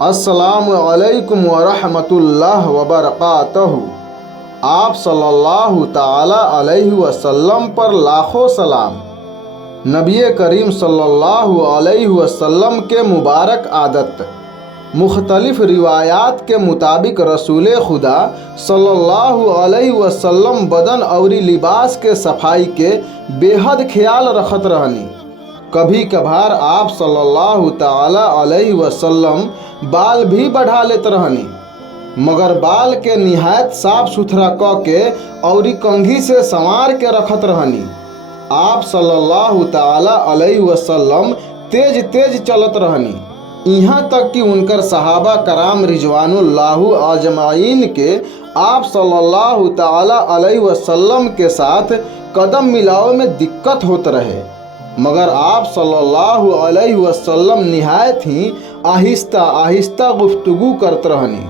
अस्सलामु अलैकुम वरहमतुल्लाह वबरकातहू। आप सल्लल्लाहु ताला अलैहि वसल्लम पर लाखों सलाम। नबी करीम सल्लल्लाहु अलैहि वसल्लम के मुबारक आदत। मुख्तलिफ रिवायात के मुताबिक रसूल खुदा सल्लल्लाहु अलैहि वसल्लम बदन और लिबास के सफाई के बेहद ख्याल रखत रहनी। कभी कभार आप सल्लल्लाहु ताला अलैहि वसल्लम बाल भी बढ़ा लेत रहनी, मगर बाल के निहायत साफ सुथरा क के और कंघी से संवार के रखत रहनी। आप सल्लल्लाहु ताला अलैहि वसल्लम तेज तेज चलत रहनी, यहाँ तक कि उनकर सहाबा कराम रिजवानुल्लाहु अजमाइन के आप सल्लल्लाहु ताला अलैहि वसल्लम के साथ कदम मिलावे में दिक्कत होत रहे, मगर आप सल्लल्लाहु अलैहि वसल्लम निहायत ही आहिस्ता आहिस्ता गुफ्तगू करत रहनी।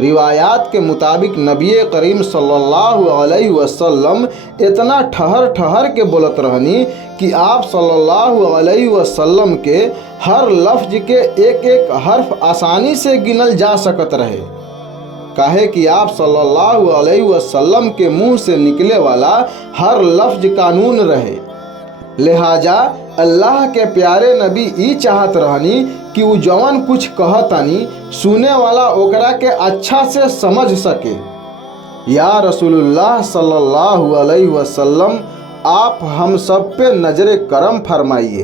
रिवायात के मुताबिक नबी करीम सल्लल्लाहु अलैहि वसल्लम इतना ठहर ठहर के बोलत रहनी कि आप सल्लल्लाहु अलैहि वसल्लम के हर लफ्ज के एक एक हर्फ आसानी से गिनल जा सकत रहे, काहे कि आप सल्लल्लाहु अलैहि वसल्लम के मुंह से निकले वाला हर लफ्ज कानून रहे। लिहाजा अल्लाह के प्यारे नबी ई चाहत रहनी कि उ जवन कुछ कहतनी सुने वाला ओकरा के अच्छा से समझ सके। या रसूलुल्लाह सल्लल्लाहु अलैहि वसल्लम, आप हम सब पे नजर करम फरमाइए।